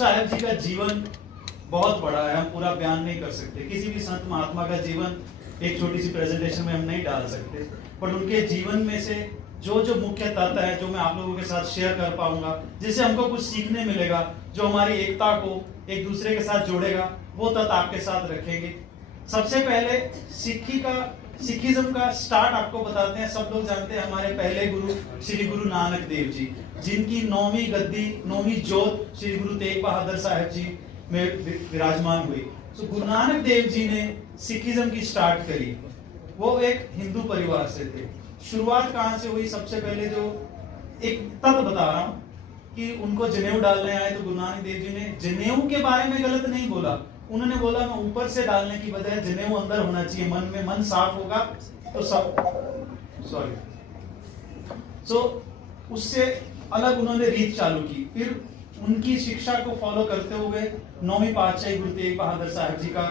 साहब जी का जीवन बहुत बड़ा है, हम पूरा बयान नहीं कर सकते। किसी भी संत महात्मा का जीवन एक छोटी सी प्रेजेंटेशन में हम नहीं डाल सकते, पर उनके जीवन में से जो जो मुख्य तत्व है जो मैं आप लोगों के साथ शेयर कर पाऊंगा, जिससे हमको कुछ सीखने मिलेगा, जो हमारी एकता को एक दूसरे के साथ जोड़ेगा, वो तत्व आपके साथ रखेंगे। सबसे पहले सिखिज्म का स्टार्ट आपको बताते हैं। सब लोग जानते हैं हमारे पहले गुरु श्री गुरु नानक देव जी, जिनकी 9वीं गद्दी 9वीं जोत श्री गुरु तेग बहादुर साहब जी में विराजमान हुई। तो गुरु नानक देव जी ने सिखिज्म की स्टार्ट करी। वो एक हिंदू परिवार से थे। शुरुआत कहां से हुई? सबसे पहले जो एक तत्व बता रहा हूं कि उनको जनेऊ डालने आए तो गुरु नानक देव जी ने जनेऊ के बारे में गलत नहीं बोला। उन्होंने बोला मैं ऊपर से डालने की बजाय जनेऊ अंदर होना चाहिए, मन में मन साफ होगा तो सब उससे अलग उन्होंने रीत चालू की। फिर उनकी शिक्षा को फॉलो करते हुए 9वीं पातशाही गुरु तेग बहादुर साहब जी का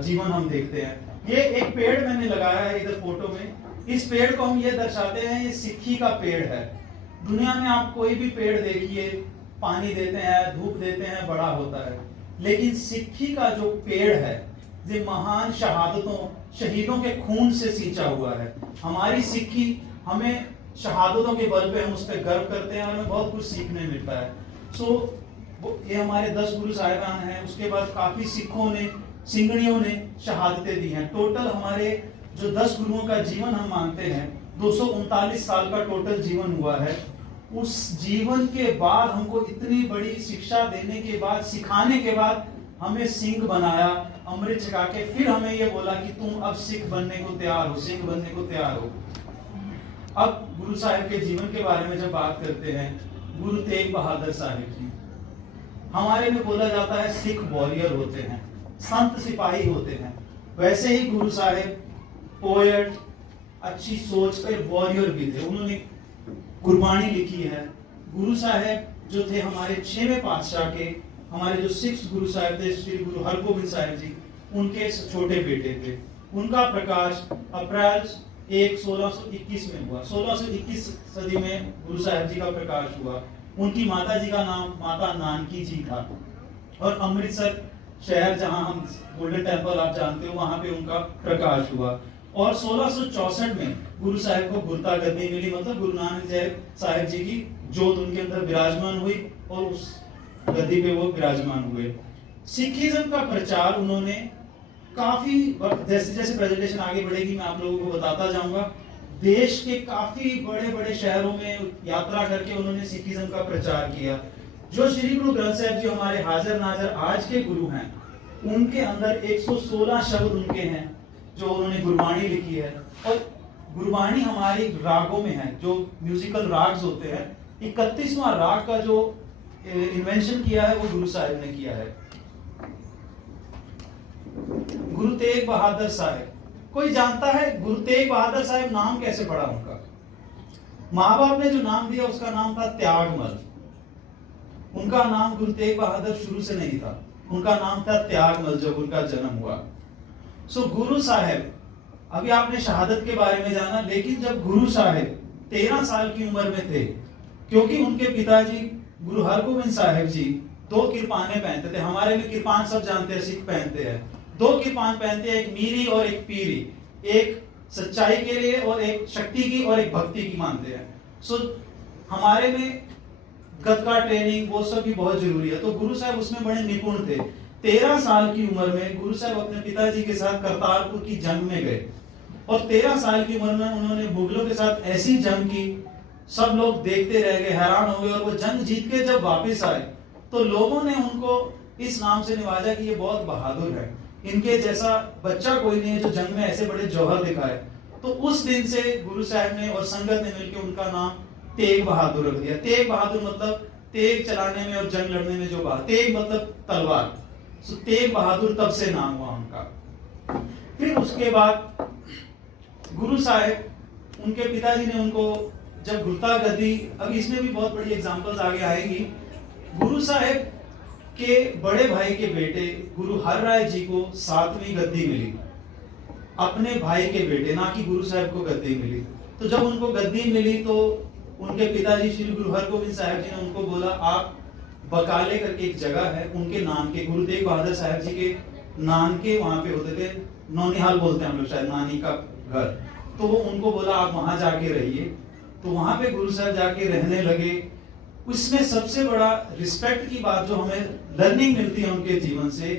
जीवन हम देखते हैं। ये एक पेड़ मैंने लगाया है इधर फोटो में। इस पेड़ को हम ये दर्शाते हैं ये सिक्खी का पेड़ है। दुनिया में आप कोई भी पेड़ देखिए, पानी देते हैं, धूप देते हैं, बड़ा होता है, लेकिन सिक्खी का जो पेड़ है ये महान शहीदों के खून से सींचा हुआ है। हमारी सिक्खी, हमें शहादतों के बल पे हम उस पर गर्व करते हैं और हमें बहुत कुछ सीखने मिलता है। ये हमारे 10 गुरु साहिबान हैं। उसके बाद काफी सिखों ने, सिंगड़ियों ने शहादतें दी हैं। टोटल हमारे जो 10 गुरुओं का जीवन हम मानते हैं 239 साल का टोटल जीवन हुआ है। उस जीवन के बाद हमको इतनी बड़ी शिक्षा देने के बाद, सिखाने के बाद हमें सिंह बनाया, अमृत छका के फिर हमें ये बोला कि तुम अब सिख बनने को तैयार हो, सिंह बनने को तैयार हो। अब गुरु साहिब के जीवन के बारे में जब बात करते हैं, गुरु तेग बहादुर साहिब जी, हमारे में बोला जाता है सिख वॉरियर होते हैं, संत सिपाही होते हैं। वैसे ही गुरु साहिब पोएट, अच्छी सोच के वॉरियर भी थे। उन्होंने गुरबाणी लिखी है। गुरु साहिब जो थे हमारे 6वें पातशाह के, हमारे जो 6 गुरु साहिब थे श्री गुरु हरगोबिंद साहिब जी, उनके छोटे बेटे थे। उनका प्रकाश अप्रैल 1621 में हुआ। 1621 सदी में गुरु साहिब जी का प्रकाश हुआ। उनकी माता जी का नाम माता नानकी जी था और अमृतसर शहर जहां हम गोल्डन टेम्पल आप जानते हो, वहां पे उनका प्रकाश हुआ। और 1664 में गुरु साहिब को गुरता गद्दी मिली, मतलब गुरु नानक साहिब जी की जोत उनके अंदर विराजमान हुई और उस गद्दी पे वो विराजमान हुए। सिखिज्म का प्रचार उन्होंने काफी, जैसे जैसे प्रेजेंटेशन आगे बढ़ेगी मैं आप लोगों को बताता जाऊंगा, देश के काफी बड़े बड़े शहरों में यात्रा करके उन्होंने सिखिज्म का प्रचार किया। जो श्री गुरु ग्रंथ साहिब जी हमारे हाजिर नाजर आज के गुरु हैं, उनके अंदर 116 शब्द उनके हैं जो उन्होंने गुरबाणी लिखी है। और गुरबाणी हमारी रागों में है, जो म्यूजिकल राग्स होते हैं। 31वां राग का जो इन्वेंशन किया है वो गुरु साहिब ने किया है। गुरु तेग बहादुर साहिब, कोई जानता है गुरु तेग बहादुर साहिब नाम कैसे पड़ा उनका? माँ बाप ने जो नाम दिया उसका नाम था त्यागमल। उनका नाम गुरु तेग बहादुर शुरू से नहीं था, उनका नाम था त्यागमल जब उनका जन्म हुआ। गुरु साहिब, अभी आपने शहादत के बारे में जाना, लेकिन जब गुरु साहिब 13 साल की उम्र में थे, क्योंकि उनके पिताजी गुरु हरगोबिंद साहिब जी 2 किरपाने पहनते थे। हमारे में किरपान सब जानते हैं, सिख पहनते हैं। 2 किरपान पहनते हैं, एक मीरी और एक पीरी, एक सच्चाई के लिए और एक शक्ति की और एक भक्ति की मानते हैं। हमारे में गतका ट्रेनिंग वो सब भी बहुत जरूरी है। तो गुरु साहब उसमें बड़े निपुण थे। 13 साल की उम्र में गुरु साहब अपने पिताजी के साथ करतारपुर की जंग में गए और 13 साल की उम्र में उन्होंने मुगलों के साथ ऐसी जंग की, सब लोग देखते रह गए, हैरान हो गए। और वो जंग जीत के जब वापस आए तो लोगों ने उनको इस नाम से निवाजा कि ये बहुत बहादुर है, इनके जैसा बच्चा कोई नहीं है जो जंग में ऐसे बड़े जौहर दिखाए। तो उस दिन से गुरु साहब ने और संगत ने मिलकर उनका नाम तेग बहादुर रख दिया। तेग बहादुर मतलब तेग चलाने में और जंग लड़ने में जो तेग मतलब तलवार। तेग बहादुर तब से नाम हुआ उनका। फिर उसके बाद गुरु साहब, उनके पिताजी ने उनको जब गुरता गद्दी, अब इसमें भी बहुत बड़ी एग्जांपल्स आगे आएंगी। गुरु साहब के बड़े भाई के बेटे गुरु हर राय जी को 7वीं गद्दी मिली, अपने भाई के बेटे, ना कि गुरु साहब को गद्दी मिली। तो जब उनको गद्दी मिली तो उनके पिताजी श्री गुरु हरगोबिंद साहब जी ने उनको बोला, आप बकाले करके एक जगह है, उनके नाम के गुरु तेग बहादुर साहब जी के नाम के वहां पे होते थे, नौनिहाल बोलते हैं हम लोग शायद, नानी का घर। तो वो उनको बोला आप वहां जाके रहिए, तो वहां पे गुरु साहब जाके रहने लगे। उसमें सबसे बड़ा रिस्पेक्ट की बात जो हमें लर्निंग मिलती है उनके जीवन से,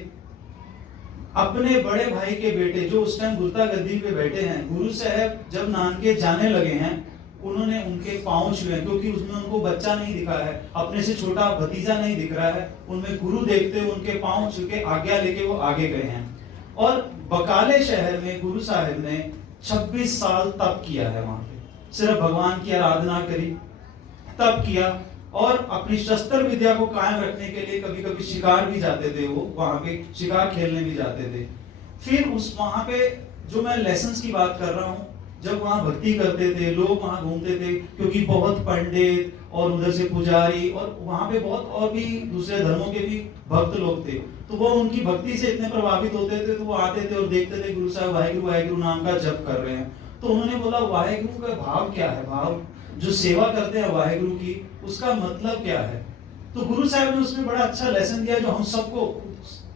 अपने बड़े भाई के बेटे जो उस टाइम गुरता गद्दी पे बैठे हैं, गुरु साहब जब नानके जाने लगे हैं, उन्होंने उनके पांव छुए, क्योंकि उसमें उनको बच्चा नहीं दिखा है, अपने से छोटा भतीजा नहीं दिख रहा है, उनमें गुरु देखते हुए उनके पांव छू के आज्ञा लेके वो आगे गए हैं। और बकाले शहर में गुरु साहब ने 26 साल तप किया है, वहां पे सिर्फ भगवान की आराधना करी, तप किया, और अपनी शस्त्र विद्या को कायम रखने के लिए कभी कभी शिकार भी जाते थे, वो वहां पे शिकार खेलने भी जाते थे। फिर उस वहां पे जो मैं लेसन्स की बात कर रहा हूँ, जब वहां भक्ति करते थे लोग, वहां घूमते थे, क्योंकि बहुत पंडित और उधर से पुजारी और वहां पे बहुत और भी दूसरे धर्मों के भी भक्त लोग थे, तो वो उनकी भक्ति से इतने प्रभावित होते थे, तो वो आते थे और देखते थे गुरु साहब वाहेगुरु वाहेगुरु नाम का जप कर रहे हैं। तो उन्होंने बोला वाहेगुरु का भाव क्या है, भाव जो सेवा करते हैं वाहेगुरु की, उसका मतलब क्या है। तो गुरु साहब ने उसमें बड़ा अच्छा लेसन दिया जो हम सबको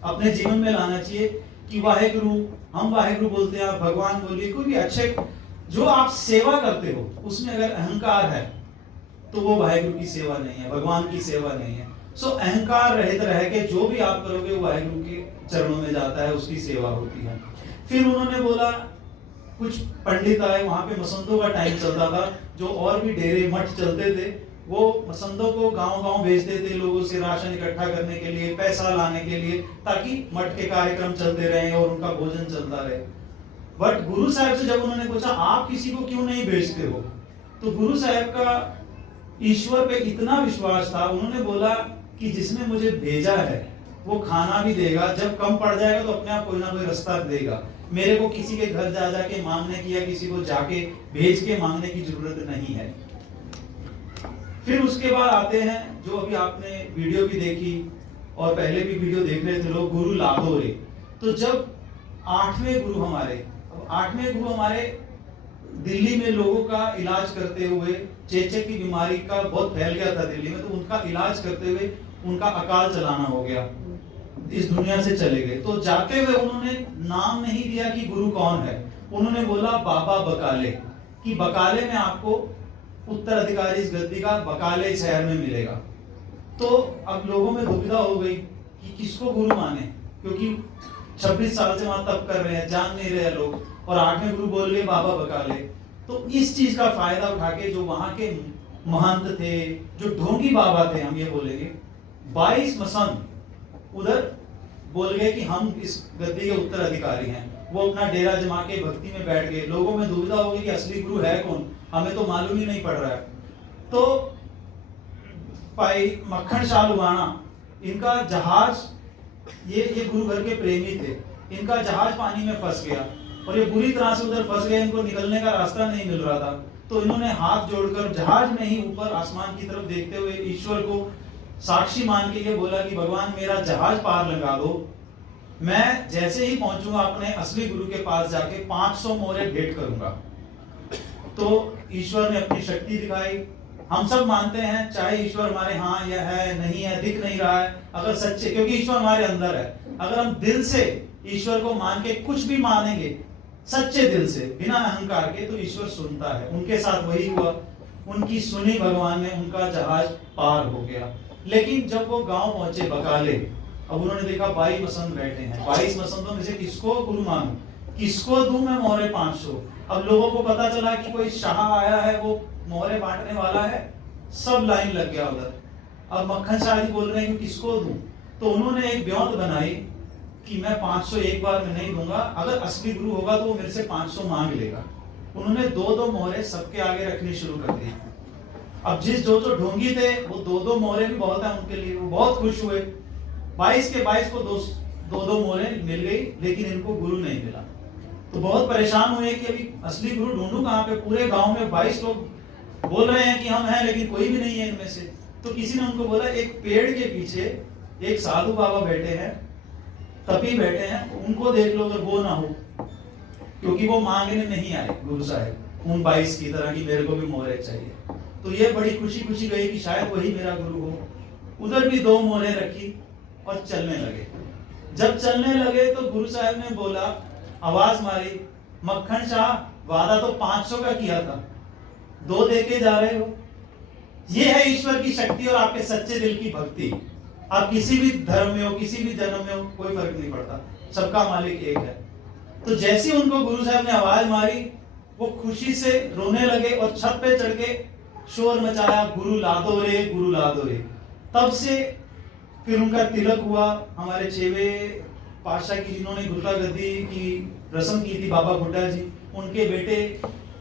अपने जीवन में लाना चाहिए, कि वाहेगुरु, हम वाहेगुरु बोलते हैं, आप भगवान बोलिए, कोई भी अच्छे जो आप सेवा करते हो उसमें अगर अहंकार है तो वो वाहेगुरु की सेवा नहीं है, भगवान की सेवा नहीं है। सो अहंकार रहित रह के जो भी आप करोगे वो वाहेगुरु के चरणों में जाता है, उसकी सेवा होती है। फिर उन्होंने बोला कुछ पंडित आए, वहां पे मसंदों का टाइम चलता था, जो और भी डेरे मठ चलते थे, वो मसंदों को गांव-गांव भेजते थे लोगों से राशन इकट्ठा करने के लिए, पैसा लाने के लिए, ताकि मठ के कार्यक्रम चलते रहे और उनका भोजन चलता रहे। बट गुरु साहब से जब उन्होंने पूछा आप किसी को क्यों नहीं भेजते हो, तो गुरु साहब का ईश्वर पे इतना विश्वास था, उन्होंने बोला कि जिसने मुझे भेजा है वो खाना भी देगा, जब कम पड़ जाएगा तो अपने आप कोई ना कोई रास्ता देगा, मेरे को किसी के घर जा जाके मांगने की या किसी को जाके भेज के मांगने की जरूरत नहीं है। फिर उसके बाद आते हैं जो अभी आपने वीडियो भी देखी और पहले भी वीडियो देख रहे थे लोग, गुरु लाहोरे। तो जब 8वें गुरु हमारे दिल्ली में लोगों का इलाज करते हुए, चेचक की बीमारी का बहुत फैल गया था दिल्ली में, तो उनका इलाज करते हुए उनका अकाल चलाना हो गया, इस दुनिया से चले गए। तो जाते हुए उन्होंने नाम नहीं दिया कि गुरु कौन है, उन्होंने बोला बाबा बकाले, कि बकाले में आपको उत्तराधिकारी इस गद्दी का बकाले शहर में मिलेगा। तो अब लोगों में दुविधा हो गई कि किसको गुरु माने, क्योंकि 26 साल से वहां तप कर रहे हैं, जान नहीं रहे लोग, और 8वें गुरु बोल रहे बाबा बकाले। तो इस चीज का फायदा उठा के जो वहां के महंत थे, जो ढोंगी बाबा थे, हम ये बोलेंगे 22 मसंद उधर बोल गए कि हम इस गद्दी के उत्तराधिकारी हैं। वो अपना डेरा जमा के भक्ति में बैठ गए। लोगों में दुविधा हो गई कि असली गुरु है कौन, हमें तो मालूम ही नहीं पड़ रहा है। तो भाई मक्खन शाह लुबाना, इनका जहाज, ये गुरु घर के प्रेमी थे, इनका जहाज पानी में फंस गया और ये बुरी तरह से उधर फंस गए, इनको निकलने का रास्ता नहीं मिल रहा था। तो इन्होंने हाथ जोड़कर जहाज में ही ऊपर आसमान की तरफ देखते हुए ईश्वर को साक्षी मान के ये बोला कि भगवान मेरा जहाज पार लगा दो, मैं जैसे ही पहुंचूंगा अपने असली गुरु के पास जाके 500 मोहरे भेंट करूंगा। तो ईश्वर ने अपनी शक्ति दिखाई। हम सब मानते हैं चाहे ईश्वर हमारे हाँ या है, नहीं है, दिख नहीं रहा है, अगर सच्चे, क्योंकि ईश्वर हमारे अंदर है, अगर हम दिल से ईश्वर को मान के कुछ भी मानेंगे सच्चे दिल से बिना अहंकार के, तो ईश्वर सुनता है। उनके साथ वही हुआ, उनकी सुनी भगवान ने, उनका जहाज पार हो गया। लेकिन जब वो गांव पहुंचे बकाले, अब उन्होंने देखा 22 मसंद बैठे हैं, 22 मसंदों में से किसको गुरु मानूं, किसको दूं मैं मोहरे 500। अब लोगों को पता चला कि कोई शाह आया है, वो मोहरे बांटने वाला है, सब लाइन लग गया उधर। अब मक्खन शाह जी बोल रहे हैं कि किसको दूं, तो उन्होंने एक ब्योंत बनाई कि मैं 500 एक बार में नहीं दूंगा, अगर असली गुरु होगा तो वो मेरे से 500 मांग लेगा। उन्होंने 2-2 मोहरे सबके आगे रखनी शुरू कर दी। अब जिस जो ढोंगी थे वो 2-2 मोहरे भी बहुत है उनके लिए, वो बहुत खुश हुए। 22 के 22 को 2-2 मोहरे मिल गई, लेकिन इनको गुरु नहीं मिला। तो बहुत परेशान हुए कि अभी असली गुरु ढूंढूं कहां पे, पूरे गांव में 22 लोग बोल रहे हैं कि हम हैं, लेकिन कोई भी नहीं है इनमें से। तो किसी ने उनको बोला एक पेड़ के पीछे एक साधु बाबा बैठे हैं, तपी बैठे हैं, उनको देख लो अगर वो ना हो, क्योंकि वो मांगने नहीं आए गुरु साहब उन 22 की तरह कि मेरे को भी मोहरे चाहिए। तो ये बड़ी खुशी खुशी गई कि शायद वही मेरा गुरु हो। उधर भी 2 मोहरें रखी और चलने लगे। जब चलने लगे तो गुरु साहब ने बोला, आवाज मारी, मक्खन शाह वादा तो 500 का किया था, 2 देके जा रहे हो। ये है ईश्वर की शक्ति और आपके सच्चे दिल की भक्ति। आप किसी भी धर्म में हो, किसी भी जन्म में हो, कोई फर्क नहीं पड़ता, सबका मालिक एक है। तो जैसे उनको गुरु साहब ने आवाज मारी, वो खुशी से रोने लगे और छत पे चढ़ के शोर मचाया, गुरु ला दो रे, गुरु ला दो रे। तब से फिर उनका तिलक हुआ। हमारे 6वें पातशाह की जिन्होंने गुरता गद्दी की रस्म की थी, बाबा बुड्ढा जी, उनके बेटे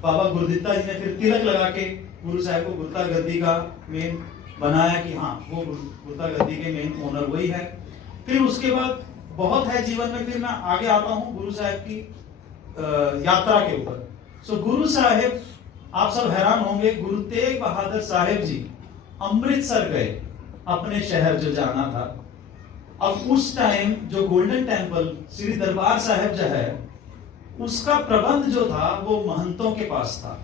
बाबा गुरदित्ता जी ने फिर तिलक लगा के गुरु साहब को गुरता गद्दी का मेन बनाया कि हाँ वो गुरता गद्दी के मेन ओनर वही है। फिर उसके बाद बहुत है जीवन में, फिर मैं आगे आता हूँ गुरु साहब की यात्रा के ऊपर। सो गुरु साहब, आप सब हैरान होंगे, गुरु तेग बहादुर साहिब जी अमृतसर गए, अपने शहर जो जाना था। अब उस टाइम जो गोल्डन टेम्पल श्री दरबार साहिब जो है, उसका प्रबंध जो था वो महंतों के पास था।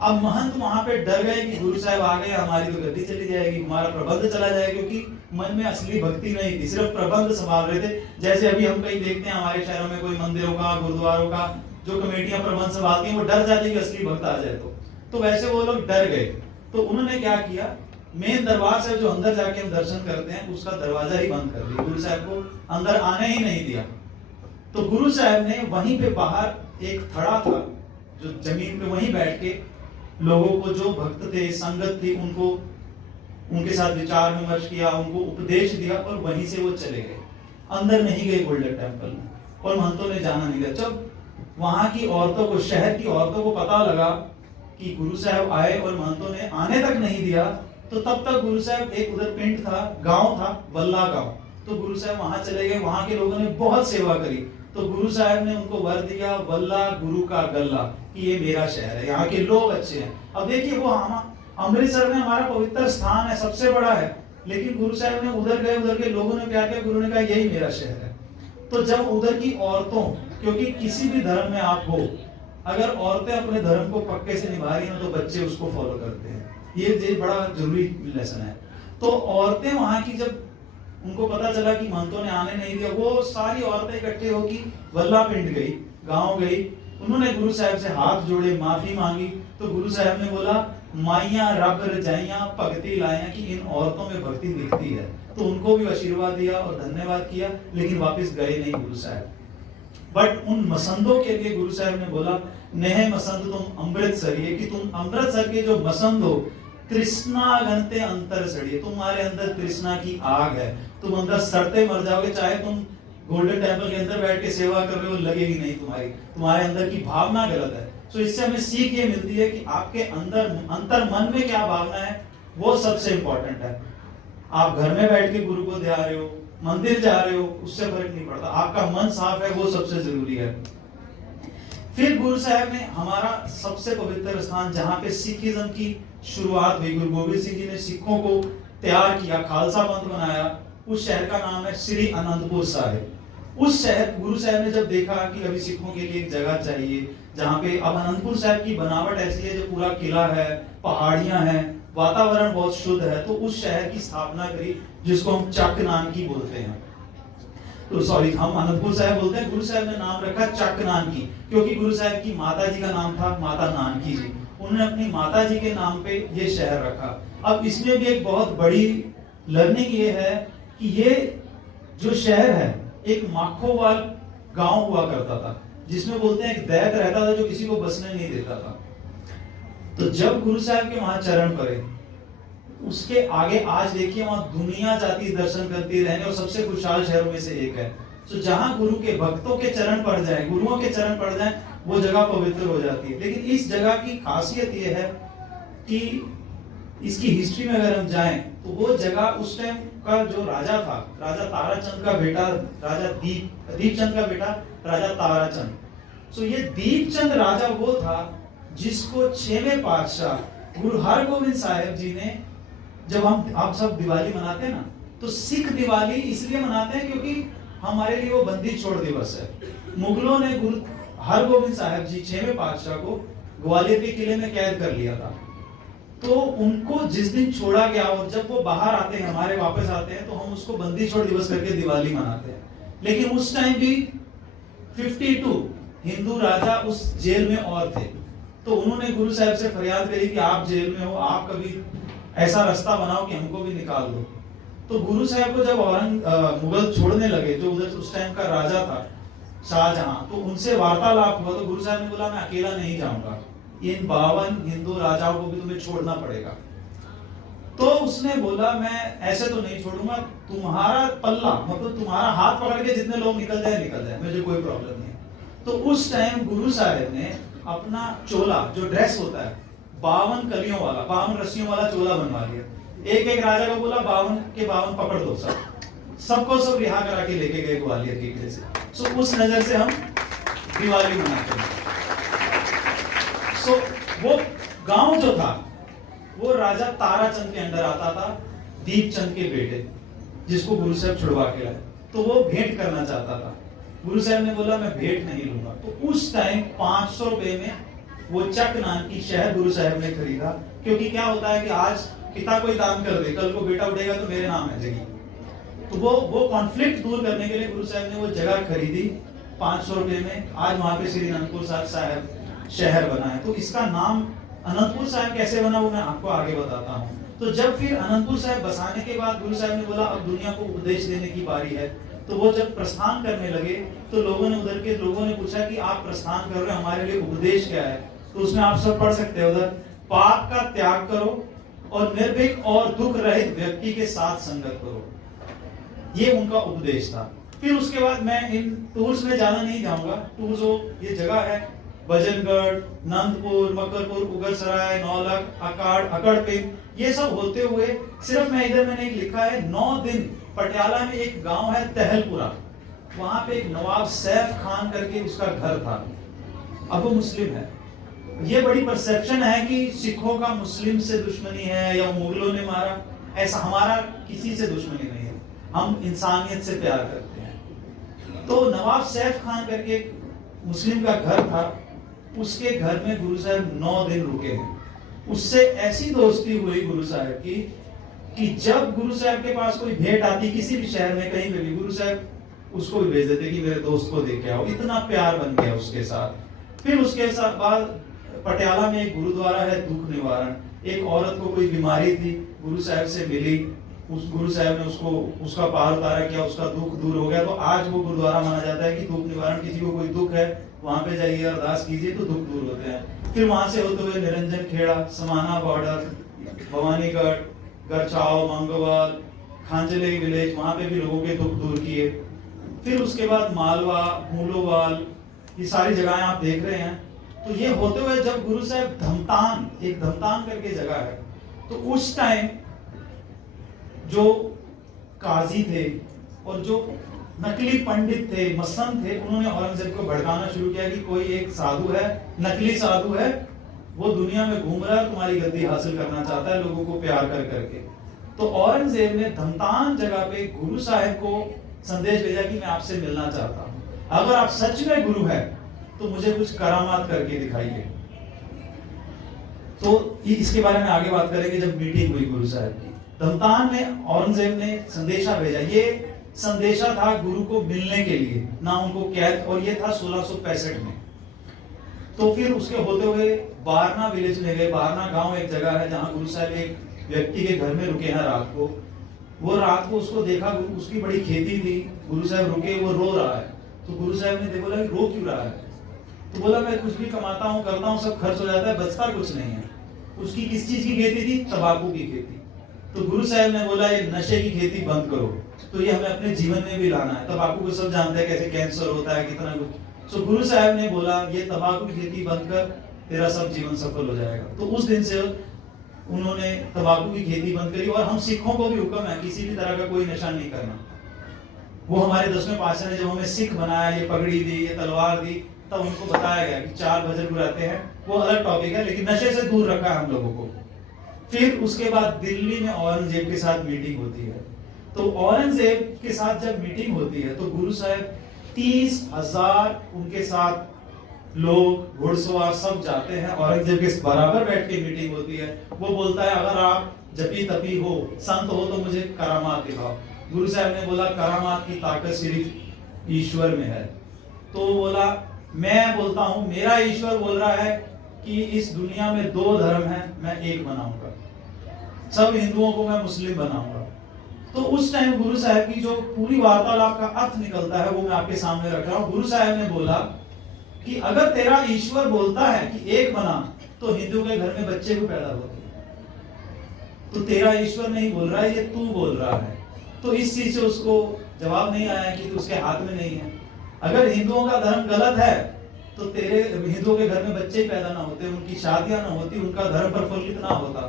अब महंत वहां पे डर गए कि गुरु साहब आ गए, हमारी तो गद्दी चली जाएगी, हमारा प्रबंध चला जाएगा, क्योंकि मन में असली भक्ति नहीं थी, सिर्फ प्रबंध संभाल रहे थे। जैसे अभी हम कहीं देखते हैं हमारे शहरों में कोई मंदिरों का, गुरुद्वारों का जो कमेटियां प्रबंध संभालती हैं, वो डर जाती है कि असली भक्त आ जाए तो वैसे वो लोग डर गए। तो उन्होंने क्या किया, मेन दरबार से जो अंदर जाके हम दर्शन करते हैं उसका दरवाजा ही बंद कर दिया, गुरु साहब को अंदर आने ही नहीं दिया। तो गुरु साहब ने वहीं पे बाहर एक थड़ा था जो जमीन पे, वहीं बैठ के लोगों को, जो भक्त थे, संगत थी, उनको उनके साथ विचार विमर्श किया, उनको उपदेश दिया और वहीं से वो चले गए, अंदर नहीं गए गोल्डन टेम्पल में, और महंतों ने जाना नहीं दिया। जब वहां की औरतों को, शहर की औरतों को पता लगा कि गुरु साहब आए और महंतों ने आने तक नहीं दिया, तो तब तक गुरु साहब, एक उधर पिंड था, गांव था वल्ला गांव, तो गुरु साहब वहां चले गए। वहां के लोगों ने बहुत सेवा करी, तो गुरु साहब ने उनको वर दिया, वल्ला गुरु का गल्ला, कि ये मेरा शहर है, यहाँ के लोग अच्छे हैं। अब देखिए, वो अमृतसर में हमारा पवित्र स्थान है, सबसे बड़ा है, लेकिन गुरु साहब ने उधर गए, उधर के लोगों ने क्या किया, गुरु ने कहा यही मेरा शहर है। तो जब उधर की औरतों, क्योंकि किसी भी धर्म में आप हो, अगर औरतें अपने धर्म को पक्के से निभा रही हैं तो बच्चे उसको फॉलो करते हैं, ये बड़ा जरूरी लेसन है। तो औरतें वहां की, जब उनको पता चला कि महंतों ने आने नहीं दिया, वो सारी औरतें इकट्ठे होगी वल्ला पिंड गई, गांव गई, उन्होंने गुरु साहब से हाथ जोड़े, माफी मांगी। तो गुरु साहब ने बोला, माइया रब रजाइया भक्ति लाया, कि इन औरतों में भक्ति दिखती है। तो उनको भी आशीर्वाद दिया और धन्यवाद किया, लेकिन वापस गए नहीं गुरु साहब। बट उन मसंदों के लिए गुरु साहब ने बोला, नेह मसंद तुम अमृतसरिये, कि तुम अमृतसर के जो मसंद हो, तृष्णा गनते अंतर सड़िए, तुम्हारे अंदर तृष्णा की आग है, तुम अंदर सड़ते मर जाओगे, चाहे तुम गोल्डन टेम्पल के अंदर बैठ के सेवा कर रहे हो, लगेगी नहीं तुम्हारे अंदर की भावना गलत है। तो इससे हमें सीख ये मिलती है कि आपके अंदर अंतर मन में क्या भावना है, वो सबसे इंपॉर्टेंट है। आप घर में बैठ के गुरु को ध्या रहे हो, मंदिर जा रहे हो, उससे फर्क नहीं पड़ता, आपका मन साफ है, वो सबसे जरूरी है। फिर गुरु साहब ने हमारा सबसे पवित्र स्थान, जहां पे सिखिज्म की शुरुआत हुई, गुरु गोविंद सिंह जी ने सिखों को तैयार किया, खालसा पंथ बनाया, उस शहर का नाम है श्री अनंतपुर साहिब। उस शहर, गुरु साहब ने जब देखा कि अभी सिखों के लिए एक जगह चाहिए, जहाँ पे, अब अनंतपुर साहिब की बनावट ऐसी है, जो पूरा किला है, पहाड़ियां हैं, वातावरण बहुत शुद्ध है, तो उस शहर की स्थापना करी, जिसको हम चक नानकी बोलते हैं। तो सॉरी, हम अनंतपुर साहिब बोलते हैं, गुरु साहब ने नाम रखा चक नानकी, क्योंकि गुरु साहब की माता जी का नाम था माता नानकी जी, उन्होंने अपनी माता जी के नाम पे ये शहर रखा। अब इसमें भी एक बहुत बड़ी लर्निंग ये है कि ये जो शहर है, एक माखोवाल गांव हुआ करता था, जिसमें बोलते हैं एक दैत रहता था जो किसी को बसने नहीं देता था। तो जब गुरु साहब के वहां चरण पड़े, उसके आगे आज देखिए वहां दुनिया जाती दर्शन करती रहने, और सबसे खुशहाल शहरों में से एक है। तो जहां गुरु के भक्तों के चरण पड़ जाए, गुरुओं के चरण पड़ जाए, वो जगह पवित्र हो जाती है। लेकिन इस जगह की खासियत ये है कि इसकी हिस्ट्री में अगर हम जाएं, तो वो जगह उस टाइम का जो राजा था, राजा ताराचंद का बेटा, राजा दीपचंद का बेटा राजा ताराचंद। तो ये दीपचंद राजा वो था जिसको 6वें पातशाह गुरु हरगोविंद साहिब जी ने, जब आप सब दिवाली मनाते हैं ना, तो सिख दिवाली इसलिए मनाते हैं क्योंकि हमारे लिए वो बंदी छोड़ दिवस है। मुगलों ने गुरु हरगोविंद साहिब जी 6वें पातशाह को ग्वालियर के किले में कैद कर लिया था। तो उनको जिस दिन छोड़ा गया और जब वो बाहर आते हैं, हमारे वापस आते हैं, तो हम उसको बंदी छोड़ दिवस करके दिवाली मनाते हैं। लेकिन उस टाइम भी 52 हिंदू राजा उस जेल में और थे। तो उन्होंने गुरु साहब से फरियाद करी कि आप जेल में हो, आप कभी ऐसा रास्ता बनाओ कि हमको भी निकाल दो। तो गुरु साहब को जब मुगल छोड़ने लगे, जो उधर उस टाइम का राजा था शाहजहां, तो उनसे वार्तालाप हुआ। तो गुरु साहब ने बोला मैं अकेला नहीं जाऊंगा, इन 52 हिंदू राजाओं को भी तुम्हें छोड़ना पड़ेगा। तो उसने बोला मैं ऐसे तो नहीं छोड़ूंगा, तुम्हारा पल्ला मतलब तुम्हारा हाथ पकड़ के जितने लोग निकल जाए, मुझे कोई प्रॉब्लम नहीं है। तो उस टाइम गुरु साहब ने अपना चोला, जो ड्रेस होता है 52 कलियों वाला, 52 रस्सियों वाला चोला बनवा लिया। एक एक राजा को बोला 52 के 52 पकड़ दो, सबको सब रिहा करा के लेके गए ग्वालियर के किले से। सो उस नजर से हम दिवाली मनाते हैं। सो वो गांव जो था वो राजा ताराचंद के अंदर आता था, दीपचंद के बेटे, जिसको गुरु साहब छुड़वा के लाए। तो वो भेंट करना चाहता था। गुरु साहब ने बोला मैं भेंट नहीं लूंगा। तो उस टाइम 500 रुपए में वो चक नाम की शहर गुरु साहब ने खरीदा, क्योंकि क्या होता है कि आज पिता कोई दान कर दे, कल को बेटा उठेगा तो मेरे नाम है जगह। तो वो कॉन्फ्लिक्ट दूर करने के लिए गुरु साहब ने वो जगह खरीदी 500 रुपए में। आज वहां पे श्री अनंतपुर साहब शहर बना है। तो इसका नाम अनंतपुर साहब कैसे बना वो मैं आपको आगे बताता हूँ। तो जब फिर अनंतपुर साहब बसाने के बाद गुरु साहब ने बोला अब दुनिया को उपदेश देने की बारी है। तो वो जब प्रस्थान करने लगे तो लोगों ने, उधर के लोगों ने पूछा कि आप प्रस्थान कर रहे हो, हमारे लिए उपदेश क्या है? तो उसमें आप सब पढ़ सकते हो उधर, पाप का त्याग करो और निर्भीक और दुख रहित व्यक्ति के साथ संगत करो। ये उनका उपदेश था। फिर उसके बाद मैं इन टूर्स में ज्यादा नहीं जाऊंगा। टूर्स ये जगह है भजनगढ़, नंदपुर, मकरपुर, उगलसराय, नौलख, अकड़पिन, ये सब होते हुए सिर्फ मैंने एक लिखा है 9 दिन पटियाला में एक गांव है तहलपुरा, वहां पे एक नवाब सैफ खान करके उसका घर था। अब वो मुस्लिम है। ये बड़ी परसेप्शन है कि सिखों का मुस्लिम से दुश्मनी है या मुगलों ने मारा, ऐसा हमारा किसी से दुश्मनी नहीं है, हम इंसानियत से प्यार करते हैं। तो नवाब सैफ खान करके एक मुस्लिम का घर था, उसके घर में गुरु साहब 9 दिन रुके हैं। उससे ऐसी दोस्ती हुई गुरु साहब की कि जब गुरु साहब के पास कोई भेंट आती किसी भी शहर में कहीं पे भी, गुरु साहब उसको भी भेज देते कि मेरे दोस्त को देख के आओ। इतना प्यार बन गया उसके साथ। फिर उसके साथ बाद पटियाला में एक गुरुद्वारा है दुख निवारण। एक औरत को कोई बीमारी थी, गुरु साहब से मिली, उस गुरु साहब ने उसका पार उतारा किया, उसका दुख दूर हो गया। तो आज वो गुरुद्वारा माना जाता है कि दुख निवारण, किसी को कोई दुख है वहां पे जाइए अरदास कीजिए तो दुख दूर होते हैं। फिर वहां से होते हुए निरंजन खेड़ा, समाना बॉर्डर, भवानीगढ़, गरचाओ, मंगवाल, खांजले विलेज, वहां पे भी लोगों के दुख दूर किए। फिर उसके बाद मालवा, मूलोवाल, ये सारी जगहें आप देख रहे हैं। तो ये होते हुए जब गुरु साहब धमतान करके जगह है, तो उस टाइम जो काजी थे और जो नकली पंडित थे, मसंद थे, उन्होंने औरंगजेब को भड़काना शुरू किया कि कोई एक साधु है, नकली साधु है, वो दुनिया में घूम रहा है, तुम्हारी गद्दी हासिल करना चाहता है लोगों को प्यार कर करके। तो औरंगजेब ने धमतान जगह पे गुरु साहब को संदेश भेजा कि मैं आपसे मिलना चाहता हूँ, अगर आप सच में गुरु है तो मुझे कुछ करामात करके दिखाइए। तो इसके बारे में आगे बात करेंगे जब मीटिंग हुई गुरु साहब की। धमतान में औरंगजेब ने संदेशा भेजा। ये संदेशा था गुरु को मिलने के लिए, ना उनको कैद, और ये था 1665 में। तो फिर उसके होते हुए बारना विलेज में गए। बारना गांव एक जगह है जहां गुरु साहब एक व्यक्ति के घर में रुके हैं रात को। वो रात को उसको देखा, उसकी बड़ी खेती थी, गुरु साहब रुके, वो रो रहा है। तो गुरु साहब ने बोला रो क्यों रहा है? तो बोला मैं कुछ भी कमाता हूँ करता हूँ सब खर्च हो जाता है, बचता कुछ नहीं है। उसकी किस चीज की खेती थी? तंबाकू की खेती। तो गुरु साहब ने बोला ये नशे की खेती बंद करो। तो ये हमें अपने जीवन में भी लाना है। तंबाकू को सब जानते हैं कैसे कैंसर होता है, कितना कुछ। तो गुरु साहब ने बोला ये तंबाकू की खेती बंद कर, तेरा सब जीवन सफल हो जाएगा। तो उस दिन से उन्होंने तंबाकू की खेती बंद करी। और हम सिखों को भी हुक्म है किसी भी तरह का कोई नशा नहीं करना। वो हमारे 10वें पातशाह ने जब हमें सिख बनाया, ये पगड़ी दी, ये तलवार दी, तब उनको बताया गया कि 4 भजन बुलाते हैं, वो अलग टॉपिक है, लेकिन नशे से दूर रखा है हम लोगों को। फिर उसके बाद दिल्ली में औरंगजेब के साथ मीटिंग होती है। तो औरंगजेब के साथ जब मीटिंग होती है तो गुरु साहब 30,000 उनके साथ लोग घुड़सवार सब जाते हैं, औरंगजेब के बराबर बैठ के मीटिंग होती है। वो बोलता है अगर आप जपी तपी हो, संत हो, तो मुझे करामात दिखाओ। गुरु साहब ने बोला करामात की ताकत सिर्फ ईश्वर में है। तो वो बोला मैं बोलता हूं, मेरा ईश्वर बोल रहा है कि इस दुनिया में 2 धर्म है, मैं एक बनाऊंगा, सब हिंदुओं को मैं मुस्लिम बनाऊंगा। तो उस टाइम गुरु साहब की जो पूरी वार्तालाप का अर्थ निकलता है वो मैं आपके सामने रख रहा हूं। गुरु साहब ने बोला कि अगर तेरा ईश्वर बोलता है कि एक बना, तो हिंदू के घर में बच्चे भी पैदा होते हैं। तो तेरा ईश्वर नहीं बोल रहा है, ये तू बोल रहा है। तो इस चीज से उसको जवाब नहीं आया कि उसके हाथ में नहीं है। अगर हिंदुओं का धर्म गलत है तो तेरे हिंदुओं के घर में बच्चे पैदा ना होते, उनकी शादियां ना होती, उनका धर्म प्रफुल्लित ना होता।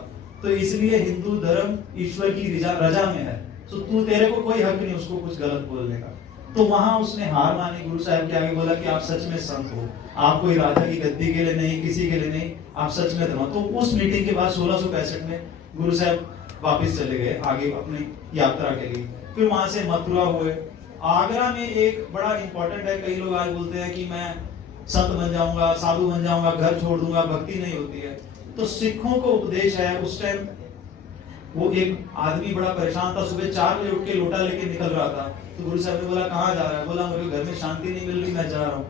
तो इसलिए हिंदू धर्म ईश्वर की रजा में है। तो तू, तेरे को कोई हक नहीं उसको कुछ गलत बोलने का। तो वहां उसने हार मानी, गुरु साहब के आगे बोला कि आप सच में संत हो, आप कोई राजा की गद्दी के लिए नहीं, किसी के लिए नहीं, आप सच में धर्म। तो उस मीटिंग के बाद 1665 में गुरु साहब वापस चले गए आगे अपनी यात्रा के लिए। फिर वहां से मथुरा हुए। आगरा में एक बड़ा इंपॉर्टेंट है, कई लोग आज बोलते हैं कि मैं संत बन जाऊंगा, साधु बन जाऊंगा, घर छोड़ दूंगा, भक्ति नहीं होती है। तो सिखों को उपदेश है। उस टाइम वो एक आदमी बड़ा परेशान था, सुबह 4 बजे उठ के लोटा लेके निकल रहा था। तो गुरु साहब ने बोला कहाँ जा रहा है? बोला मुझे घर में शांति नहीं मिल रही, मैं जा रहा हूँ।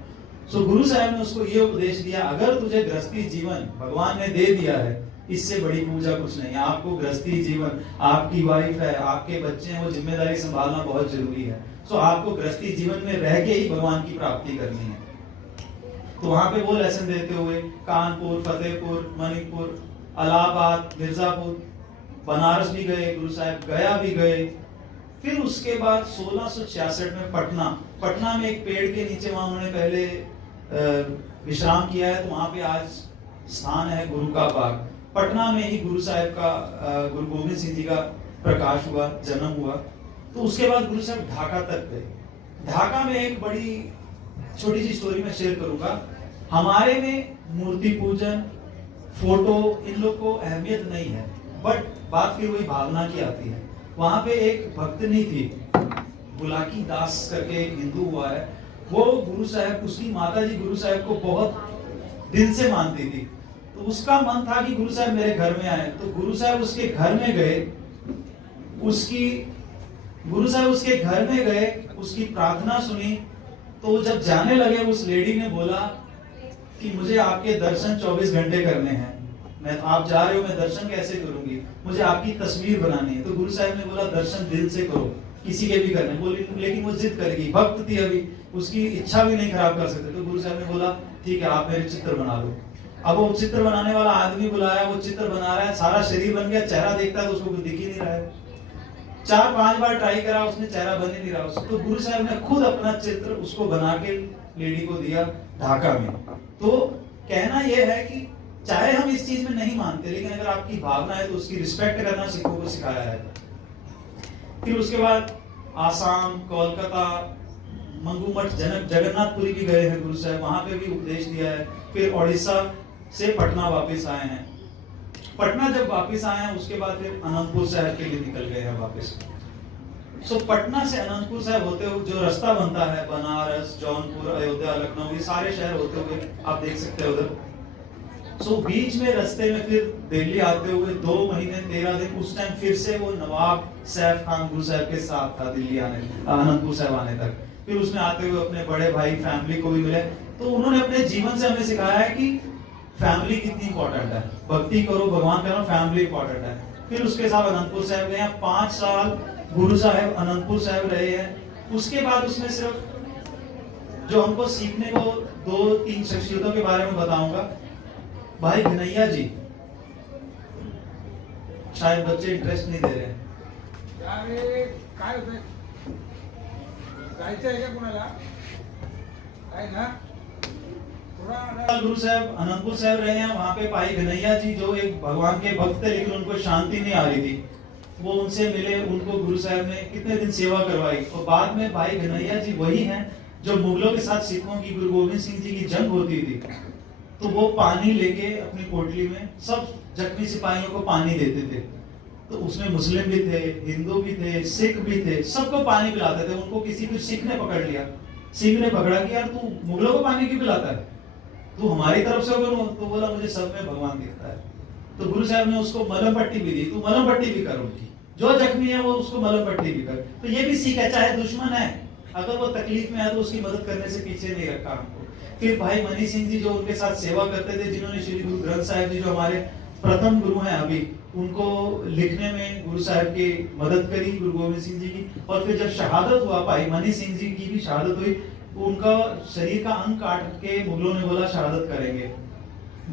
सो गुरु साहब ने उसको ये उपदेश दिया, अगर तुझे गृहस्थी जीवन भगवान ने दे दिया है, इससे बड़ी पूजा कुछ नहीं है। आपको गृहस्थी जीवन, आपकी वाइफ है, आपके बच्चे हैं, वो जिम्मेदारी संभालना बहुत जरूरी है। सो आपको गृहस्थी जीवन में रह के ही भगवान की प्राप्ति करनी है। तो वहां पे वो लेसन देते हुए कानपुर, फतेहपुर, मणिपुर, इलाहाबाद, मिर्जापुर, बनारस भी गए गुरु साहब, गया भी गए। फिर उसके बाद 1666 में पटना में एक पेड़ के नीचे वहां उन्होंने पहले विश्राम किया है। तो वहां पे आज स्थान है गुरु का बाग। पटना में ही गुरु साहब का, गुरु गोविंद सिंह जी का प्रकाश हुआ, जन्म हुआ। तो उसके बाद गुरु साहब ढाका तक गए। ढाका में एक बड़ी छोटी सी स्टोरी मैं शेयर करूंगा। हमारे में मूर्ति पूजन, फोटो, इन लोग को अहमियत नहीं है, बट बात फिर वही भावना की आती है। वहां पे एक भक्तनी थी, बुलाकी दास करके एक हिंदू हुआ है, वो गुरु साहब, उसकी माता जी गुरु साहब को बहुत दिल से मानती थी। तो उसका मन था कि गुरु साहब मेरे घर में आए। तो गुरु साहब उसके घर में गए, गुरु साहब उसके घर में गए, उसकी प्रार्थना सुनी। तो जब जाने लगे, उस लेडी ने बोला कि मुझे आपके दर्शन 24 घंटे करने हैं। मैं, आप जा रहे हो, मैं दर्शन कैसे करूंगी? मुझे आपकी तस्वीर बनानी है। तो गुरु साहब ने बोला दर्शन दिल से करो, किसी के भी करने बोली। लेकिन वो जिद करेगी, भक्त थी अभी, उसकी इच्छा भी नहीं खराब कर सकते। तो गुरु साहब ने बोला ठीक है, आप मेरे चित्र बना लो। अब वो चित्र बनाने वाला आदमी बुलाया, वो चित्र बना रहा है, सारा शरीर बन गया, चेहरा देखता है तो उसको कुछ दिख ही नहीं रहा है। 4-5 बार ट्राई करा, उसने चेहरा बन ही नहीं रहा उसको। तो गुरु साहब ने खुद अपना चित्र उसको बना के लेडी को दिया ढाका में। तो कहना यह है कि चाहे हम इस चीज में नहीं मानते, लेकिन अगर आपकी भावना है तो उसकी रिस्पेक्ट करना सिखों को सिखाया है। फिर उसके बाद आसाम, कोलकाता, मंगू मठ, जगन्नाथपुरी भी गए हैं गुरु साहब, वहां पे भी उपदेश दिया है। फिर उड़ीसा से पटना वापस आए हैं। पटना जब वापस आए हैं, उसके बाद फिर अनंतपुर साहब के लिए निकल गए हैं वापस। सो पटना से अनंतपुर साहब होते हुए जो रास्ता बनता है, बनारस, जौनपुर, अयोध्या, लखनऊ, ये सारे शहर होते हुए आप देख सकते हो उधर। सो बीच में रास्ते में फिर दिल्ली आते हुए 2 महीने 13 दिन, उस टाइम फिर से वो नवाब सैफ खान गुरु साहब के साथ था दिल्ली अनंतपुर साहब आने तक। फिर उसमें आते हुए अपने बड़े भाई, फैमिली को भी मिले। तो उन्होंने अपने जीवन से हमें सिखाया है कि फैमिली कितनी इंपॉर्टेंट है, भक्ति करो, भगवान करो, फैमिली इंपॉर्टेंट है। फिर उसके साथ अनंतपुर साहब गए, 5 साल गुरु साहब अनंतपुर साहब रहे हैं। उसके बाद उसमें सिर्फ जो हमको सीखने को 2-3 शख्सियतों के बारे में बताऊंगा। भाई घनैया जी, शायद बच्चे इंटरेस्ट नहीं दे रहे हैं। गुरु साहब अनंतपुर साहब रहे हैं, वहां पे भाई घनैया जी जो एक भगवान के भक्त थे, लेकिन उनको शांति नहीं आ रही थी। वो उनसे मिले, उनको गुरु साहब ने कितने दिन सेवा करवाई। और बाद में भाई घनैया जी वही हैं जो मुगलों के साथ सिखों की, गुरु गोविंद सिंह जी की जंग होती थी, तो वो पानी लेके अपनी कोटली में सब जख्मी सिपाहियों को पानी देते थे। तो उसमें मुस्लिम भी थे, हिंदू भी थे, सिख भी थे, सबको पानी पिलाते थे। उनको किसी सिख ने पकड़ लिया, सिख ने पकड़ा कि यार तू मुगलों को पानी क्यों पिलाता है? तू हमारी तरफ से हो? तो बोला मुझे सब में भगवान दिखता है। तो गुरु साहब ने उसको मलहम पट्टी भी दी, तू मलहम पट्टी भी कर उनकी, जो जख्मी है वो उसको मलहम पट्टी भी कर। तो ये भी सीख है, चाहे दुश्मन है अगर वो तकलीफ में है तो उसकी मदद करने से पीछे नहीं रखा हमको। फिर भाई मनी सिंह जी जो उनके साथ सेवा करते थे, जिन्होंने श्री गुरु ग्रंथ साहिब जी जो हमारे प्रथम गुरु हैं अभी, उनको लिखने में गुरु साहब की मदद करी, गुरु गोविंद सिंह जी की। और फिर जब शहादत हुआ, भाई मनी सिंह जी की भी शहादत हुई, उनका शरीर का अंग काट के मुगलों ने बोला शहादत करेंगे,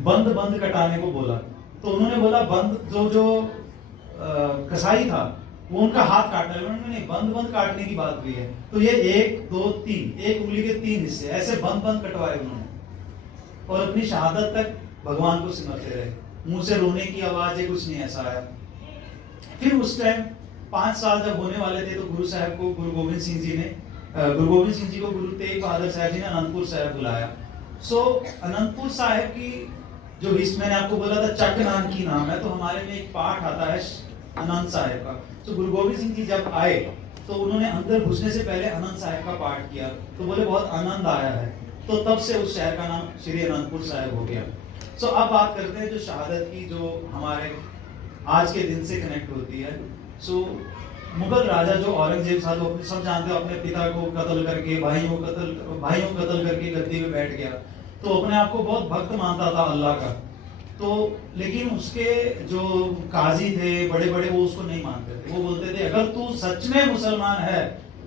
बंद कटाने को बोला। तो उन्होंने बोला बंद जो कसाई था वो उनका हाथ काटने लगा, नहीं बंद काटने की बात हुई है। तो ये 1 2 3 एक उंगली के 3 हिस्से ऐसे बंद कटवाए उन्होंने, और अपनी शहादत तक भगवान को सिमरते रहे। मुंह से रोने की आवाज है, कुछ नहीं ऐसा आया। फिर उस टाइम 5 साल जब होने वाले थे तो गुरु साहब को गुरु गोविंद सिंह जी को गुरु तेग बहादुर साहब जी ने अनंतपुर साहब बुलाया। सो अनंतपुर साहब की जो हिस्ट्री मैंने आपको बोला था, चक नाम की नाम है, तो हमारे में एक पाठ आता है अनंत साहब का। तो गुरु गोविंद सिंह जी जब आए तो उन्होंने अंदर घुसने से पहले अनंत साहब का पाठ किया, तो बोले बहुत आनंद आया है। तो तब से उस शहर का नाम श्री अनंतपुर साहब हो गया। सो अब बात करते हैं जो शहादत की, जो हमारे आज के दिन से कनेक्ट होती है। सो मुगल राजा जो औरंगजेब था, तो सब जानते हो, अपने पिता को कत्ल करके, भाइयों को कत्ल करके गद्दी में बैठ गया। तो अपने आप को बहुत भक्त मानता था अल्लाह का। तो लेकिन उसके जो काजी थे बड़े बड़े, वो उसको नहीं मानते थे। वो बोलते थे अगर तू सच में मुसलमान है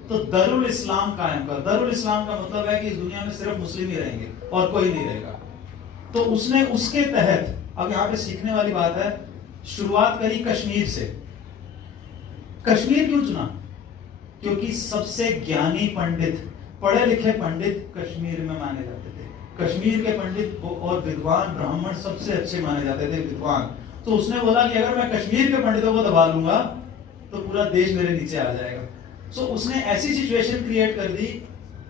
तो दरुल इस्लाम कायम कर। दरुल इस्लाम का मतलब है कि इस दुनिया में सिर्फ मुस्लिम ही रहेंगे और कोई नहीं रहेगा। तो उसने उसके तहत, अब यहाँ पे सीखने वाली बात है, शुरुआत करी कश्मीर से। कश्मीर क्यों चुना? क्योंकि सबसे ज्ञानी पंडित, पढ़े लिखे पंडित कश्मीर में माने जाते थे। कश्मीर के पंडित और विद्वान ब्राह्मण सबसे अच्छे माने जाते थे, विद्वान। तो उसने बोला कि अगर मैं कश्मीर के पंडितों को दबा लूंगा तो पूरा देश मेरे नीचे आ जाएगा। सो उसने ऐसी सिचुएशन क्रिएट कर दी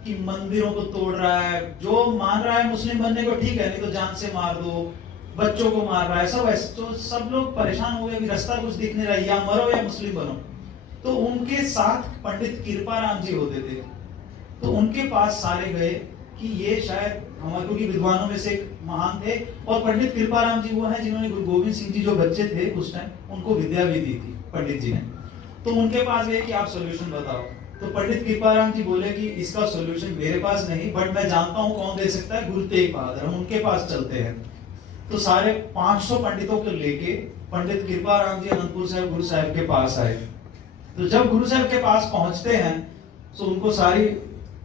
कि मंदिरों को तोड़ रहा है, जो मान रहा है मुस्लिम बनने को ठीक है, नहीं तो जान से मार दो, बच्चों को मार रहा है, सब ऐसे। तो सब लोग परेशान हो गए, अभी रास्ता कुछ दिख नहीं रहा है, या मरो या मुस्लिम बनो। तो उनके साथ पंडित कृपाराम जी होते थे, तो उनके पास सारे गए कि ये शायद हमारे, क्योंकि विद्वानों में से एक महान थे, और पंडित कृपाराम जी वो हैं जिन्होंने गुरु गोविंद सिंह जी जो बच्चे थे उस टाइम, उनको विद्या भी दी थी पंडित जी ने। तो उनके पास गए कि आप सोल्यूशन बताओ। तो पंडित कृपाराम जी बोले कि इसका सोल्यूशन मेरे पास नहीं, बट मैं जानता हूं कौन दे सकता है, गुरु तेग बहादुर, हम उनके पास चलते हैं। तो सारे 500 पंडितों को लेके पंडित कृपाराम जी अनंतपुर साहब गुरु साहब के पास आए। तो जब गुरु साहब के पास पहुंचते हैं तो उनको सारी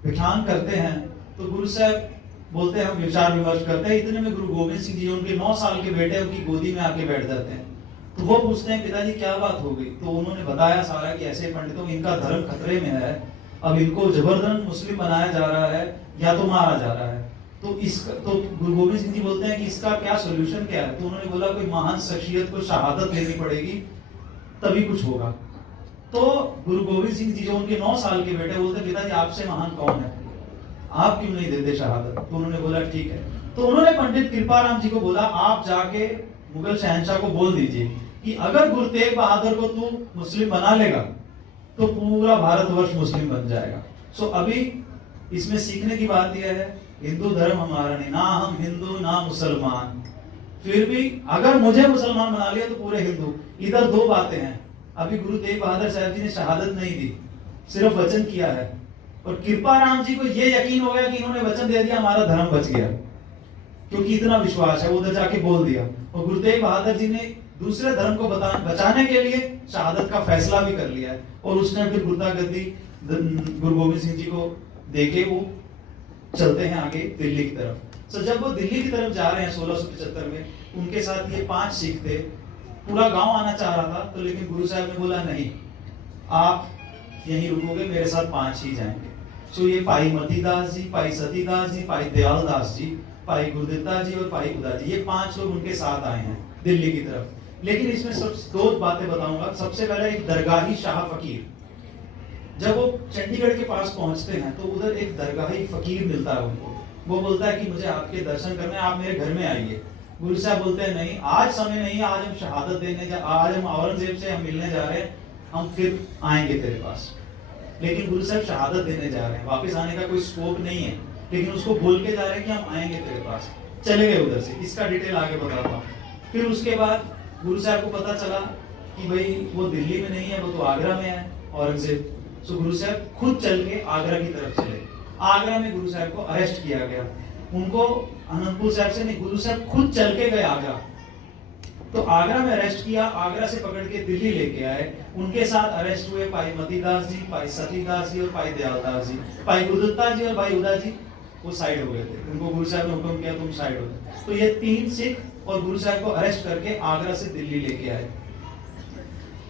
व्याख्यान करते हैं। तो गुरु साहब बोलते हैं हम विचार विमर्श करते हैं। इतने में गुरु गोविंद सिंह जी उनके 9 साल के बेटे उनकी गोदी में आके बैठ जाते हैं। तो वो पूछते हैं पिताजी क्या बात हो गई? तो उन्होंने बताया सारा कि ऐसे पंडितों, इनका धर्म खतरे में है, अब इनको जबरदस्त मुस्लिम बनाया जा रहा है या तो मारा जा रहा है। तो गुरु गोविंद सिंह जी बोलते हैं कि इसका क्या सोल्यूशन क्या है? तो उन्होंने बोला कोई महान शख्सियत को शहादत लेनी पड़ेगी तभी कुछ होगा। तो गुरु गोविंद सिंह जी जो उनके 9 साल के बेटे, बोलते पिताजी आपसे महान कौन है, आप क्यों नहीं देते शहादत? तो उन्होंने बोला ठीक है। तो उन्होंने पंडित कृपाराम जी को बोला आप जाके मुगल शहंशाह को बोल दीजिए कि अगर गुरु तेग बहादुर को तू मुस्लिम बना लेगा तो पूरा भारतवर्ष मुस्लिम बन जाएगा। सो अभी इसमें सीखने की बात यह है, हिंदू धर्म हमारा नहीं, ना हम हिंदू ना मुसलमान, फिर भी अगर मुझे मुसलमान बना लिया तो पूरे हिंदू। इधर 2 बातें हैं, अभी गुरु तेग बहादुर साहब जी ने शहादत नहीं दी, सिर्फ वचन किया है, और कृपाराम जी को यह यकीन हो गया कि इन्होंने वचन दे दिया, हमारा धर्म बच गया, क्योंकि इतना विश्वास है, उधर जाके बोल दिया। और गुरु तेग बहादुर जी ने दूसरे धर्म को बचाने के लिए शहादत का फैसला भी कर लिया है। और उसने फिर गुरुता गद्दी गुरु गोविंद सिंह जी को देके वो चलते हैं आगे दिल्ली की तरफ। सो जब वो दिल्ली की तरफ जा रहे हैं 1675 में, उनके साथ ये 5 सिख थे। पूरा गांव आना चाह रहा था, तो लेकिन गुरु साहब ने बोला नहीं, आप यहीं रुकोगे, मेरे साथ 5 ही जाएंगे। सो ये भाई मतीदास जी, भाई सतीदास जी, भाई दयालदास जी, भाई गुरुदत्ता जी और भाई उदा जी, ये 5 लोग उनके साथ आए हैं दिल्ली की तरफ। लेकिन इसमें सब 2 बातें बताऊंगा। सबसे पहले एक दरगाही शाह फकीर, जब वो चंडीगढ़ के पास पहुंचते हैं तो उधर एक दरगाही फकीर मिलता है उनको। वो बोलता है कि मुझे आपके दर्शन करने, आप मेरे घर में आइए। गुरु साहब बोलते हैं नहीं, आज समय नहीं है, आज हम शहादत देने आज हम औरंगजेब से हम मिलने जा रहे हैं, हम फिर आएंगे तेरे पास। लेकिन गुरु साहब शहादत देने जा रहे हैं, वापस आने का कोई स्कोप नहीं है, लेकिन उसको बोल के जा रहे हैं कि हम आएंगे तेरे पास। चले गए उधर से। इसका डिटेल आगे बताता हूँ। फिर उसके बाद गुरु साहब को पता चला कि भाई वो दिल्ली में नहीं है, वो तो आगरा में है औरंगजेब। तो गुरु साहब खुद चल के आगरा की तरफ चले। आगरा में गुरु साहब को अरेस्ट किया गया। उनको अनंतपुर साहब से नहीं, गुरु साहब खुद चल के गए आगरा। तो आगरा में अरेस्ट किया, आगरा से पकड़ के दिल्ली लेके आए। उनके साथ अरेस्ट हुए भाई मतीदास जी, भाई सतीदास जी और भाई दयालदास जी। भाई गुरुदत्ता जी और भाई उदा जी वो साइड हो गए थे। उनको गुरु साहब ने हुक्म किया तुम साइड हो जाओ। तो ये 3 सिख और गुरु साहब को अरेस्ट करके आगरा से दिल्ली लेके आए।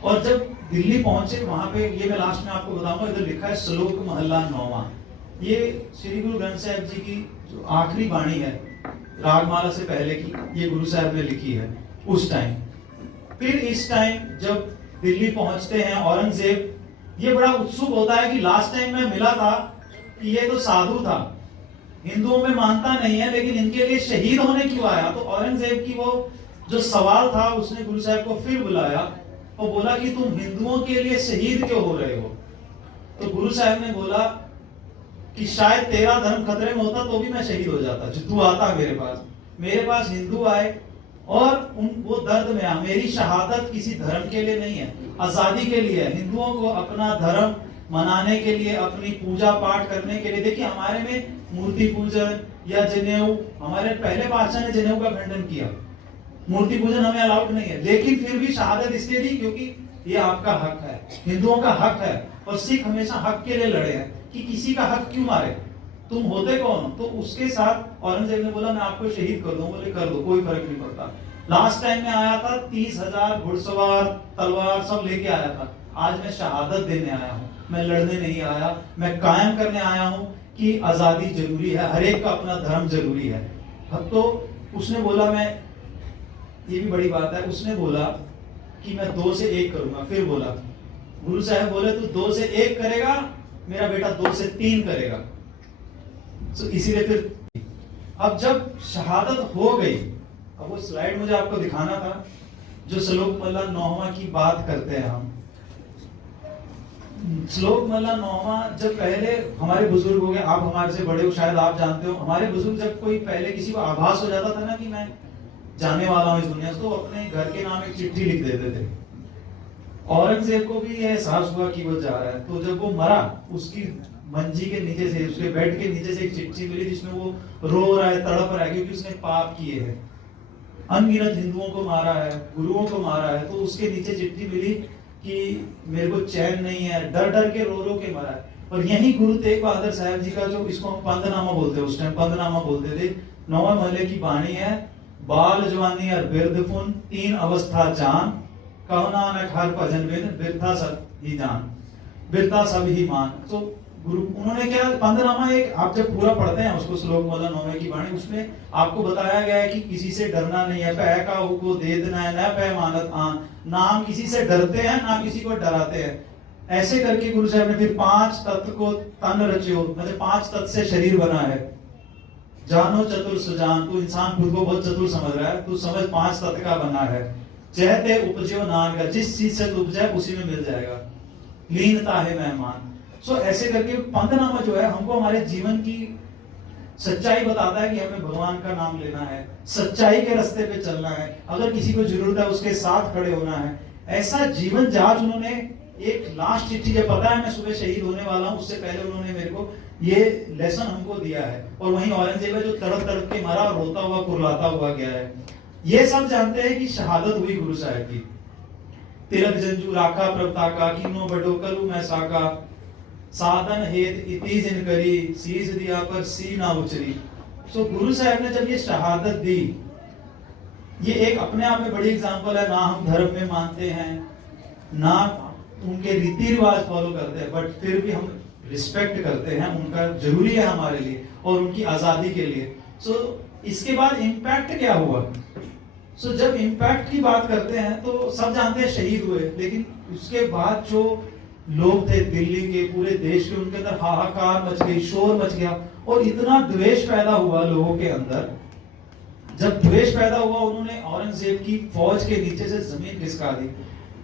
और जब दिल्ली पहुंचे वहां पे, ये मैं लास्ट में आपको बताऊंगा, इधर लिखा है श्लोक महला 9वां। ये श्री गुरु ग्रंथ साहब जी की जो आखिरी वाणी है रागमाला से पहले की, ये गुरु साहब ने लिखी है उस टाइम। फिर इस टाइम जब दिल्ली पहुंचते हैं औरंगजेब, ये बड़ा उत्सुक होता है कि लास्ट टाइम मैं मिला था कि ये तो साधु था, हिंदुओं में मानता नहीं है, लेकिन इनके लिए शहीद होने क्यों आया। तो औरंगजेब की वो जो सवाल था, उसने गुरु साहब को फिर बुलाया और बोला कि तुम हिंदुओं के लिए शहीद क्यों हो रहे हो। तो गुरु साहब ने बोला कि शायद तेरा धर्म खतरे में होता तो भी मैं शहीद हो जाता, जो तू आता मेरे पास हिंदू आए और वो दर्द में आ। मेरी शहादत किसी धर्म के लिए नहीं है, आजादी के लिए है, हिंदुओं को अपना धर्म मनाने के लिए, अपनी पूजा पाठ करने के लिए। देखिए हमारे में मूर्ति पूजन या जनेऊ, हमारे पहले पातशाह ने जनेऊ का खंडन किया, मूर्ति पूजन हमें अलाउड नहीं है, लेकिन फिर भी शहादत इसलिए दी क्योंकि ये आपका हक है, हिंदुओं का हक है। और सिख हमेशा हक के लिए लड़े हैं कि किसी का हक क्यों मारे, तुम होते कौन हो। तो उसके साथ औरंगजेब ने बोला मैं आपको शहीद कर दूं। बोले कर दो, कोई फर्क नहीं पड़ता। लास्ट टाइम में आया था 30,000 घुड़सवार तलवार सब लेके आया था, आज मैं शहादत देने आया हूँ, मैं लड़ने नहीं आया, मैं कायम करने आया हूँ कि आजादी जरूरी है, हर एक का अपना धर्म जरूरी है। अब तो उसने बोला, मैं ये भी बड़ी बात है, उसने बोला कि मैं 2 से 1 करूंगा। फिर बोला, गुरु साहब बोले तू 2 से 1 करेगा, मेरा बेटा 2 से 3 करेगा। तो इसीलिए फिर अब जब शहादत हो गई, अब वो स्लाइड मुझे आपको दिखाना था जो श्लोक महला 9वां की बात करते हैं हम। श्लोक महला 9वां जब पहले हमारे बुजुर्ग हो गए, आप हमारे से बड़े हो, शायद आप जानते हो, हमारे बुजुर्ग जब कोई पहले किसी को आभास हो जाता था ना कि मैं जाने वाला हूं इस दुनिया से, तो अपने घर के नाम एक चिट्ठी लिख देते थे। औरंगजेब को भी यह एहसास हुआ कि वो जा रहा है, तो जब वो मरा, उसकी मंजी के नीचे से, उसके बेड के नीचे से एक चिट्ठी मिली जिसमें वो रो रहा है, तड़प रहा है, क्योंकि उसने पाप किए हैं, अनगिनत हिंदुओं को मारा है, गुरुओं को मारा है। तो उसके नीचे चिट्ठी मिली कि मेरे को चैन नहीं है, डर डर के रो रो के मरा है। और यही गुरु तेग बहादुर साहब जी का, जो इसको हम पंधनामा बोलते हैं, उस टाइम पंधनामा बोलते थे, 9वें महले की वाणी है, बाल जवानी और बिरदफुन 3 अवस्था जान, कहो नानक हर भजन बिन बिरथा सब ही जान, बिरथा सब ही मान। तो गुरु उन्होंने क्या पंधनामा, एक आप जब पूरा पढ़ते हैं उसको, श्लोक महला 9वें की वाणी, उसमें आपको बताया गया है कि किसी से डरना नहीं है, पै का को दे देना है, न पै मानत आन, ना हम किसी से डरते हैं ना किसी को डराते हैं। ऐसे करके गुरु साहब ने फिर 5 तत्व को तन रचियो, मतलब 5 तत्व से शरीर बना है। जानो चतुर सुजान, तू इंसान खुद को बहुत चतुर समझ रहा है, तू समझ 5 तत्व का बना है। चहते उपजो नान का, जिस चीज से तू उपजाए उसी में मिल जाएगा, लीनता है मेहमान। सो ऐसे करके पंधनामा जो है हमको हमारे जीवन की सच्चाई बताता है कि हमें भगवान का नाम लेना है, सच्चाई के रास्ते पे चलना है, अगर किसी को जरूरत है उसके साथ खड़े होना है। ऐसा जीवन जांच उन्होंने, एक लास्ट चिट्ठी, जब पता है मैं सुबह शहीद होने वाला हूं, उससे पहले उन्होंने मेरे को ये लेसन हमको दिया है। और वहीं औरंगजेब है जो तड़प तड़प के मरा, रोता हुआ कुर्लाता हुआ गया है। ये सब जानते हैं कि शहादत हुई गुरु साहब की। तिलक जंजू राखा प्रभता का, कीनो बडो कलू मैं साका, साधन हेत इति जिन करी, शीश दिया पर सी ना उचरी। सो गुरु साहब ने जब ये शहादत दी, ये एक अपने आप में बड़ी एग्जांपल है। ना हम धर्म में मानते हैं, ना उनके रीति रिवाज फॉलो करते हैं, बट फिर भी हम रिस्पेक्ट करते हैं, उनका जरूरी है हमारे लिए और उनकी आजादी के लिए। सो इसके बाद इम्पैक्ट क्या हुआ? सो जब इम्पैक्ट की बात करते हैं तो सब जानते हैं शहीद हुए, लेकिन उसके बाद जो लोग थे दिल्ली के, पूरे देश के, उनके अंदर हाहाकार मच गई, शोर मच गया और इतना द्वेष पैदा हुआ लोगों के अंदर। जब द्वेष पैदा हुआ, उन्होंने औरंगजेब की फौज के नीचे से जमीन खिसका दी।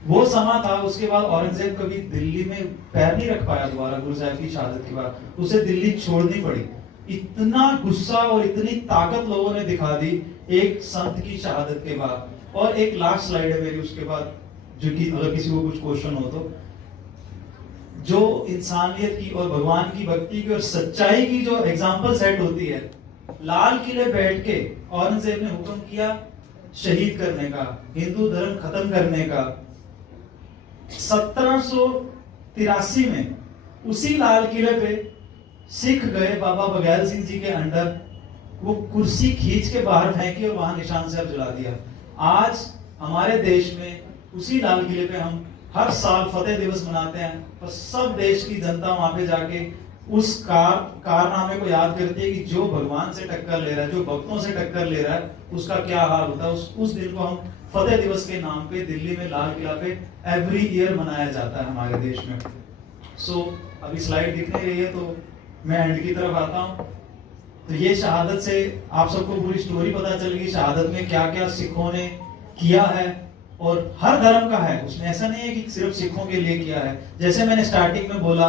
वो समा था, उसके बाद औरंगजेब कभी दिल्ली में पैर नहीं रख पाया दोबारा। गुरु साहब की शहादत के बाद उसे दिल्ली छोड़नी पड़ी। इतना गुस्सा और इतनी ताकत लोगों ने दिखा दी एक संत की शहादत के बाद। और एक लास्ट स्लाइड है मेरी उसके बाद, जो कि अगर किसी को कुछ क्वेश्चन हो तो, जो इंसानियत की और भगवान की भक्ति की और सच्चाई की जो एग्जाम्पल सेट होती है, लाल किले बैठ के औरंगजेब ने हुक्म किया शहीद करने का, हिंदू धर्म खत्म करने का। 1783 में उसी लाल किले पे सिख गए बाबा बघेल सिंह जी के अंडर, वो कुर्सी खींच के बाहर फेंकी और वहां निशान से जला दिया। आज हमारे देश में उसी लाल किले पे हम हर साल फतेह दिवस मनाते हैं, और सब देश की जनता वहां पे जाके उस कारनामे को याद करती है कि जो भगवान से टक्कर ले रहा है, जो भक्तों से टक्कर ले रहा है, उसका क्या हाल होता है। उस दिन को हम फतेह दिवस के नाम पे दिल्ली में लाल किला पे एवरी ईयर मनाया जाता है हमारे देश में। अभी स्लाइड दिख नहीं रही है तो मैं एंड की तरफ आता हूँ। तो ये शहादत से आप सबको पूरी स्टोरी पता चल गई, शहादत में क्या क्या सिखों ने किया है, और हर धर्म का है, उसमें ऐसा नहीं है कि सिर्फ सिखों के लिए किया है। जैसे मैंने स्टार्टिंग में बोला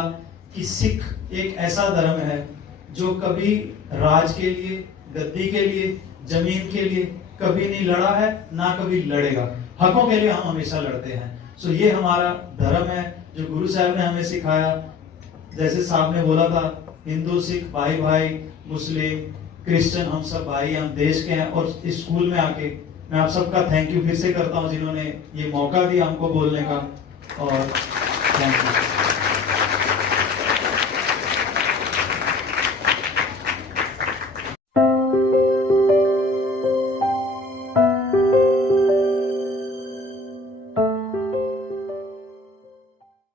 कि सिख एक ऐसा धर्म है जो कभी राज के लिए, गद्दी के लिए, जमीन के लिए कभी नहीं लड़ा है, ना कभी लड़ेगा। हकों के लिए हम हमेशा लड़ते हैं। सो ये हमारा धर्म है जो गुरु साहब ने हमें सिखाया। जैसे साहब ने बोला था, हिंदू सिख भाई भाई, मुस्लिम क्रिश्चियन हम सब भाई, हम देश के हैं। और इस स्कूल में आके मैं आप सबका थैंक यू फिर से करता हूँ जिन्होंने ये मौका दिया हमको बोलने का, और थैंक यू।